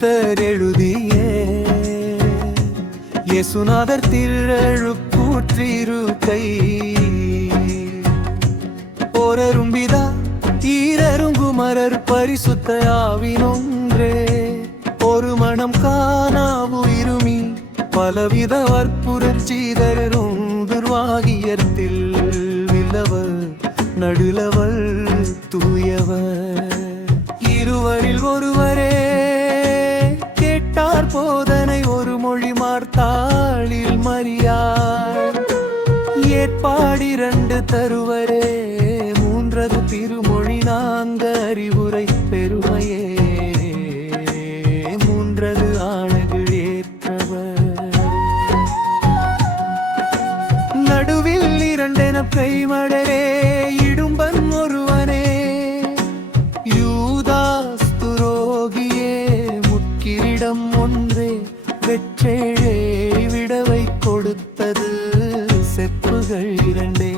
பரிசுத்தர் எழுதிய இயேசுநாதர் திரழுக்கூற்றிருக்கை ஓரரும்பிதா ஈரருங்குமரர் பரிசுத்த ஆவினொன்றே ஒரு மனம் காணாவுயிருமி பலவித வற்புரட்சிதரும் துர்வாகியத்தில் வில்லவர் நடுலவள் தூயவர் இருவரில் ஒருவரே கேட்டார் போதனை ஒரு மொழி மார்த்தாளில் மரியார் ஏற்பாடிரண்டு தருவரே மூன்றது திருமொழி நான்க அறிவுரை பெருமையே மூன்றது ஆணைகள் ஏற்றவர் நடுவில் இரண்டென கைமடரே இடும்பன் ஒருவனே யூதாஸ் துரோகியே முக்கிரிடம் ஒன்றே வெற்றேழே விடவை கொடுத்தது செப்புகள் இரண்டே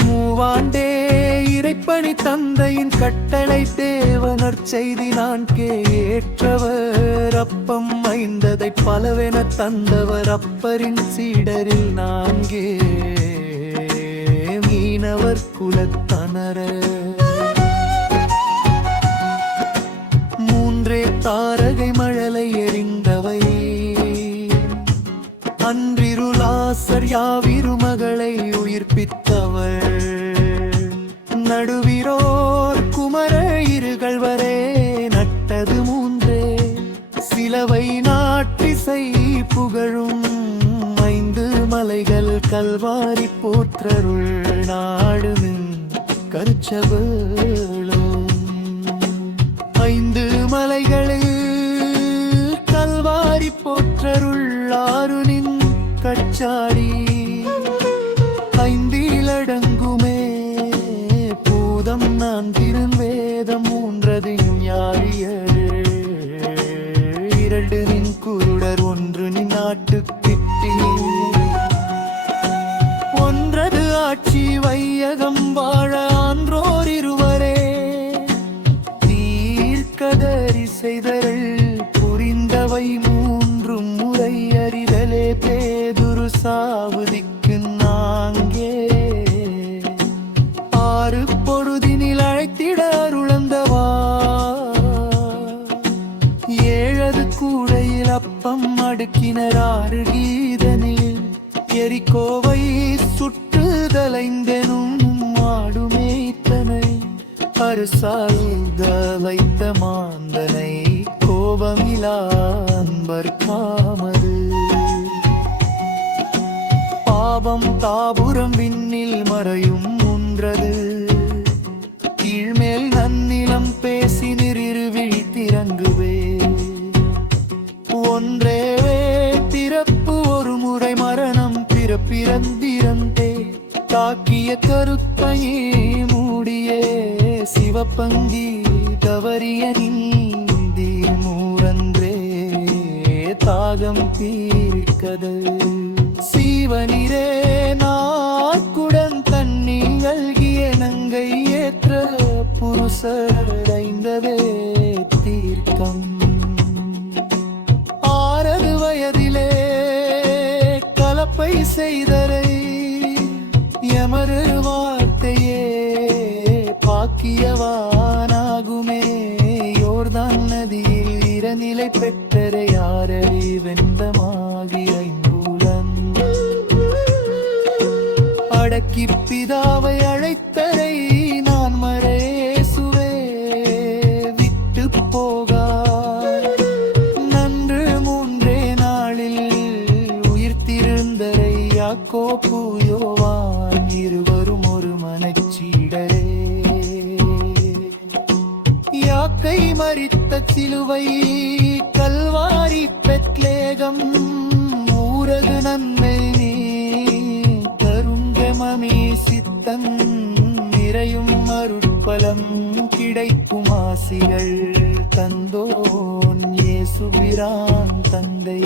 மூவாண்டே இறைப்பணி தந்தையின் கட்டளை தேவனர் செய்தி நான்கே ஏற்றவர் அப்பம் ஐந்ததை பலவென தந்தவர் அப்பரின் சீடரில் நான்கே மீனவர் குலத்தனர மூன்றே தாரகை மழலை எறிந்தவை அன்றிருளாசர் யாவிரு மகளை உயிர்ப்பித்தவள் நடுவிரோர் குமர இருகள்வரே நட்டது மூன்றே சிலவை நாட்டிசை புகழும் ஐந்து மலைகள் கல்வாரி போற்றருள் நாடுமின் கருச்சவளும் ஐந்து மலைகளில் கல்வாரி போற்றருள் ஆருனின் கச்சாடி ஐந்திலடங்குமே பூதம் நான் திருவேதம் மூன்றது ஞாழியர் இரண்டு நின் குருடர் ஒன்று நின் நாட்டு கிட்டி ஒன்றது ஆட்சி வையகம் வாழ ஆன்றோர் இருவரே தீர்க்கதரி செய்தல் புரிந்தவை மூன்றும் முறை அறிதலே பேதுரு சாவுதிக்கு நாங்கே ஆறு பொழுதினில் அழைத்திட அருளந்தவா ஏழது கூடையில் அப்பம் அடுக்கினர் ஆறு கீதனில் எரிக்கோவை சுற்றுதலைந்தெனும் ஆடுமேத்தனை அரசால் வைத்த மாந்தனை கோபமிலா அன்பர் காமது பாவம் தாபுரம் விண்ணில் மறையும் ஒன்றது கீழ்மேல் நன்னிலம் பேசி நிறிருவிழி திறங்குவே ஒன்றே திறப்பு ஒரு முறை மரணம் பிறப்பிறந்திரந்தே தாக்கிய கருத்தையே மூடியே சிவப்பங்கி தவறிய நீந்தி மூரன்றே தாகம் தீர்க்கது சீவனிரே நாக்குடன் தண்ணி அல்கிய நங்கை ஏற்ற புருஷரைந்தவே தீர்க்கம் ஆறது வயதிலே கலப்பை செய்தரை எமரு வார்த்தையே பாக்கியவானாகுமே யோர்தான் நதியில் இரநிலை பெற்றரை யாரறி வெந்தமாகி ஐம்பூலன் அடக்கி பிதாவை அழைத்தரை நான் மறையேசுவே விட்டு போகா நன்று மூன்றே நாளில் உயிர்த்திருந்தரை யாக்கோப்பு யோவான் இருவரும் ஒரு மனச்சீடரே யாக்கை மரித்த சிலுவை கல்வாரி பெத்லேகம் ஊரது நன்மை நீ தருங்கமமே சித்தன் நிறையும் அருட்பலம் கிடைக்கும் ஆசிகள் தந்தோன் இயேசுபிரான் தந்தை